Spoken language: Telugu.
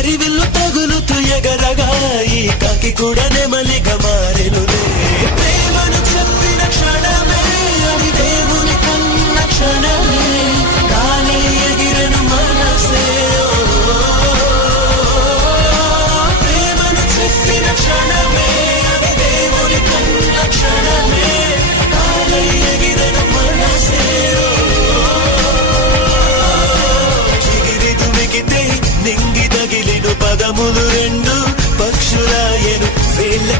హరివిల్లు తగులుతూ ఎగరగా ఈ కాకి కూడా నెమలిగా మారెనులే. ప్రేమను చెప్పిన క్షణమే అది దేవుని కన్న క్షణమే, కానీ ఎగిరను మనసే. ప్రేమను చెప్పిన క్షణమే అది దేవుని కన్న క్షణమే, కానీ ఎగిరను మనసే. నింగి తగిలిను పదములు రెండు పక్షులాయను వేళ్ళ